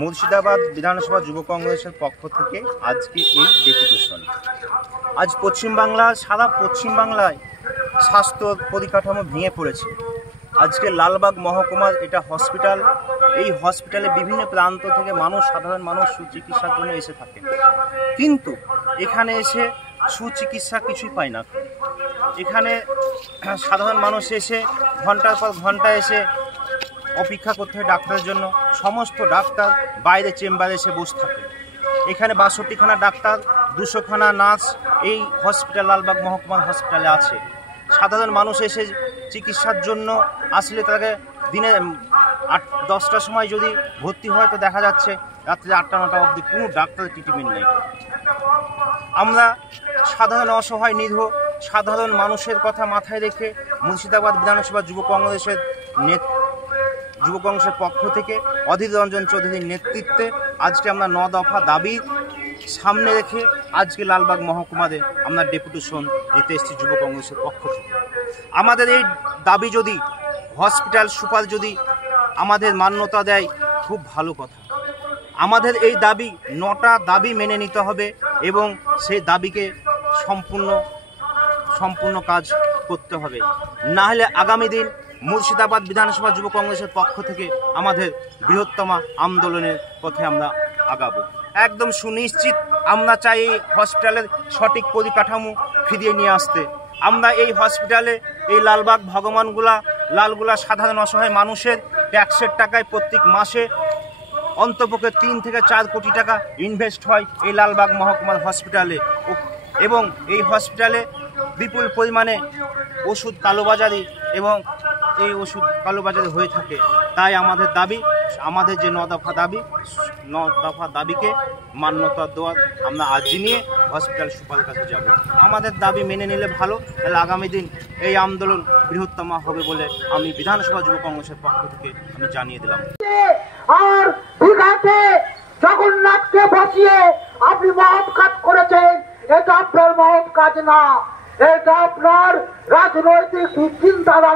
মুর্শিদাবাদ বিধানসভা যুব কংগ্রেসের পক্ষ থেকে আজকে এই ডেপুটেশন। আজ পশ্চিমবাংলা, সারা পশ্চিমবাংলায় স্বাস্থ্য পরিকাঠামো ভেঙে পড়েছে। আজকে লালবাগ মহকুমার এটা হসপিটাল, এই হসপিটালে বিভিন্ন প্রান্ত থেকে মানুষ, সাধারণ মানুষ সুচিকিৎসার জন্য এসে থাকে, কিন্তু এখানে এসে সুচিকিৎসা কিছুই পায় না। এখানে সাধারণ মানুষ এসে ঘন্টার পর ঘন্টা এসে অপেক্ষা করতে হয় ডাক্তারের জন্য। সমস্ত ডাক্তার বাইরে চেম্বারে এসে বসে থাকে। এখানে 62খানা ডাক্তার, 200খানা নার্স এই হসপিটাল, লালবাগ মহকুমার হসপিটালে আছে। সাধারণ মানুষ এসে চিকিৎসার জন্য আসলে তাকে দিনে 8-10টার সময় যদি ভর্তি হয় তো দেখা যাচ্ছে রাত্রে 8টা-9টা অবধি কোনো ডাক্তারের ট্রিটমেন্ট নেই। আমরা সাধারণ অসহায় নিরীহ সাধারণ মানুষের কথা মাথায় রেখে মুর্শিদাবাদ বিধানসভা যুব কংগ্রেসের পক্ষ থেকে অধীর রঞ্জন চৌধুরীর নেতৃত্বে আজকে আমরা 9 দফা দাবি সামনে রেখে আজকে লালবাগ মহকুমাতে আমরা ডেপুটেশন দিতে এসেছি যুব কংগ্রেসের পক্ষ থেকে। আমাদের এই দাবি যদি হসপিটাল সুপার যদি আমাদের মান্যতা দেয় খুব ভালো কথা। আমাদের এই দাবি 9টা দাবি মেনে নিতে হবে এবং সেই দাবিকে সম্পূর্ণ কাজ করতে হবে, না হলে আগামী দিন মুর্শিদাবাদ বিধানসভা যুব কংগ্রেসের পক্ষ থেকে আমাদের বৃহত্তম আন্দোলনের পথে আমরা আগাবো। একদম সুনিশ্চিত আমরা চাই এই হসপিটালের সঠিক পরিকাঠামো ফিরিয়ে নিয়ে আসতে। আমরা এই হসপিটালে এই লালবাগ লালগুলা সাধারণ অসহায় মানুষের ট্যাক্সের টাকায় প্রত্যেক মাসে অন্তপক্ষে 3 থেকে 4 কোটি টাকা ইনভেস্ট হয় এই লালবাগ মহকুমার হসপিটালে, এবং এই হসপিটালে বিপুল পরিমাণে ওষুধ কালোবাজারি হয়ে থাকে। তাই আমাদের দাবি, আমাদের যে 9 দফা দাবিকে মান্যতা দেওয়ার আমরা আর্জি নিয়ে হসপিটাল সুপারের কাছে যাব। আমাদের দাবি মেনে নিলে ভালো, তাহলে আগামী দিন এই আন্দোলন বৃহত্তম হবে বলে আমি বিধানসভা যুব কংগ্রেসের পক্ষ থেকে আমি জানিয়ে দিলাম। আর দীঘাতে জগন্নাথকে বসিয়ে আপনি মহৎ কাজ করেছেন, এটা আপনার মহৎ কাজ না, এটা আপনার রাজনৈতিক চিন্তাধারা।